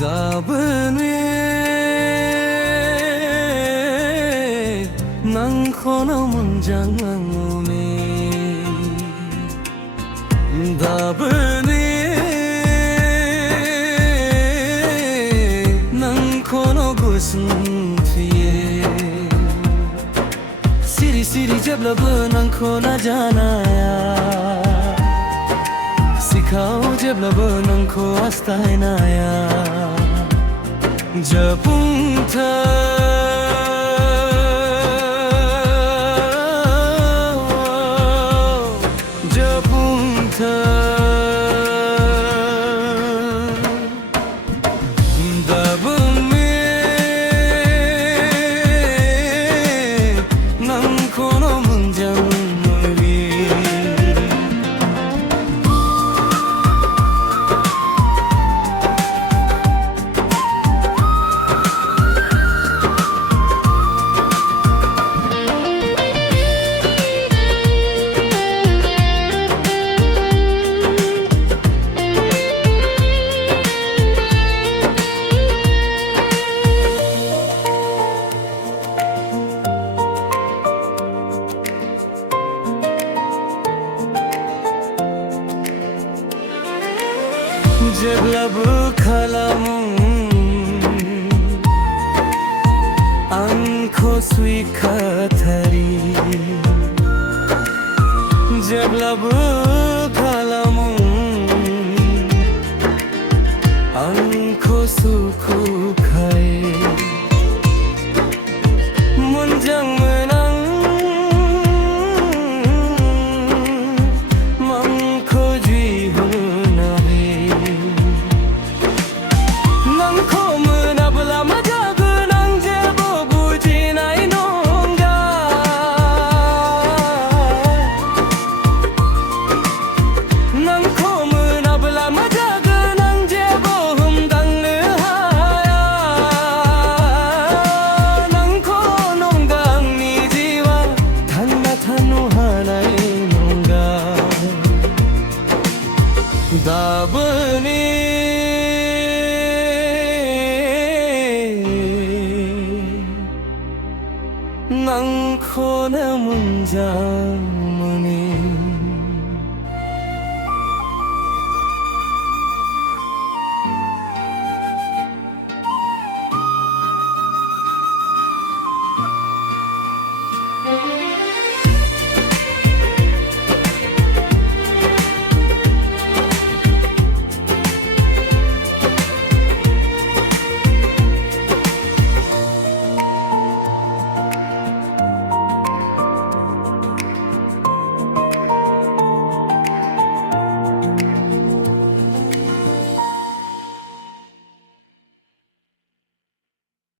Dabne nang khono munjangme Dabne nang khono gusnfiye Siri siri jab लब nang khona janaya सिखाओ जब लब नंखो आस्तानाया जपूं था जपूं था दब में नंखो नो मुंजंग जब लब खलामू आंखों सुई खथरी जब लब खलामू आंखों सुखू